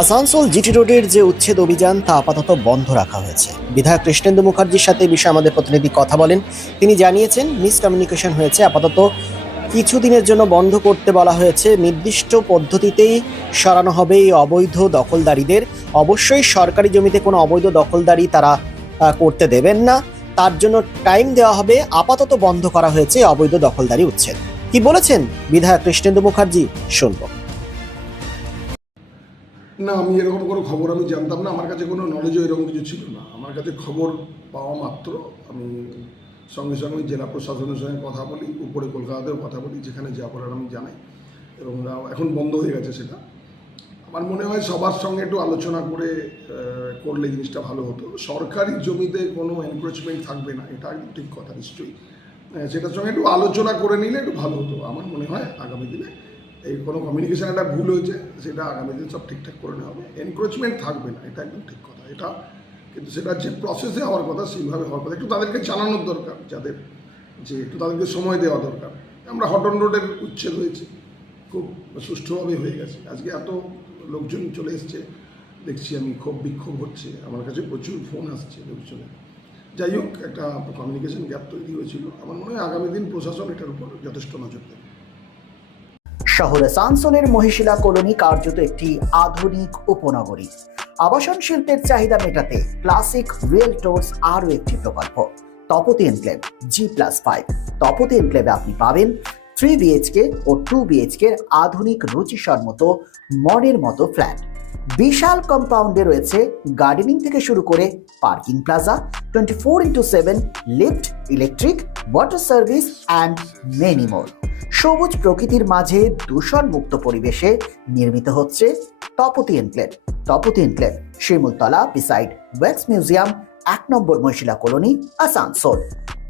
Asansol GT রোডের যে উচ্ছেদ অভিযান তা আপাতত বন্ধ রাখা হয়েছে। বিধায়ক কৃষ্ণেন্দু মুখার্জির সাথে এই বিষয়ে আমাদের প্রতিনিধি কথা বলেন। তিনি জানিয়েছেন মিসকমিউনিকেশন হয়েছে, আপাতত কিছুদিনের জন্য বন্ধ করতে বলা হয়েছে। নির্দিষ্ট পদ্ধতিতেই সরানো হবে এই অবৈধ দখলদারিদের। অবশ্যই সরকারি জমিতে কোনো অবৈধ দখলদারি তারা করতে দেবেন না, তার জন্য টাইম দেওয়া হবে। আপাতত বন্ধ করা হয়েছে অবৈধ দখলদারি উচ্ছেদ। কি বলেছেন বিধায়ক কৃষ্ণেন্দু মুখার্জি, শুনবো। না, আমি এরকম কোনো খবর আমি জানতাম না, আমার কাছে কোনো নলেজও এরকম কিছু ছিল না। আমার কাছে খবর পাওয়া মাত্র আমি সঙ্গে সঙ্গে জেলা প্রশাসনের সঙ্গে কথা বলি, উপরে কলকাতাতেও কথা বলি, যেখানে যা করার আমি জানাই, এবং এখন বন্ধ হয়ে গেছে সেটা। আমার মনে হয় সবার সঙ্গে একটু আলোচনা করে করলে জিনিসটা ভালো হতো। সরকারি জমিতে কোনো এনক্রোচমেন্ট থাকবে না, এটা একদম ঠিক কথা, নিশ্চয়ই সেটার সঙ্গে একটু আলোচনা করে নিলে একটু ভালো হতো। আমার মনে হয় আগামী দিনে এই কোনো কমিউনিকেশান একটা ভুল হয়েছে, সেটা আগামী দিন সব ঠিকঠাক করে নেওয়া হবে। এনক্রোচমেন্ট থাকবে না, এটা একদম ঠিক কথা। এটা কিন্তু সেটা যে প্রসেসে হওয়ার কথা সেইভাবে হওয়ার কথা। একটু তাদেরকে জানানোর দরকার, যাদের যে একটু তাদেরকে সময় দেওয়া দরকার। আমরা হটন রোডের উচ্ছেদ হয়েছে, খুব সুষ্ঠুভাবে হয়ে গেছে। আজকে এত লোকজন চলে এসছে, দেখছি আমি খুব বিক্ষোভ হচ্ছে, আমার কাছে প্রচুর ফোন আসছে লোকজনের। যাই হোক, একটা কমিউনিকেশন গ্যাপ তৈরি হয়েছিল। আমার মনে হয় আগামী দিন প্রশাসন এটার উপর যথেষ্ট নজর দেবে। শহর আসানসোলের মহিশিলা কলোনি কার্যত একটি আধুনিক উপনগরী। আবাসন শিল্পের চাহিদা মেটাতে ক্লাসিক রিয়েলটরস আরও একটি প্রকল্প, তপতি এনক্লেভ G+5। তপতি এনক্লেভে আপনি পাবেন 3 BHK ও 2 BHK আধুনিক রুচিসম্মত মনের মতো ফ্ল্যাট। বিশাল কম্পাউন্ডে রয়েছে গার্ডেনিং থেকে শুরু করে parking plaza, 24x7 lift, electric, water service and many more. সবুজ প্রকৃতির মাঝে দূষণমুক্ত পরিবেশে নির্মিত হচ্ছে Tapati enclave. Tapati enclave, Shimultala, beside wax museum, 1 number Mahishila colony, Asansol.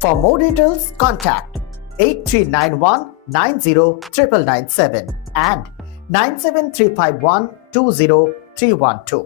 For more details contact 8391909997 and 97351 20312.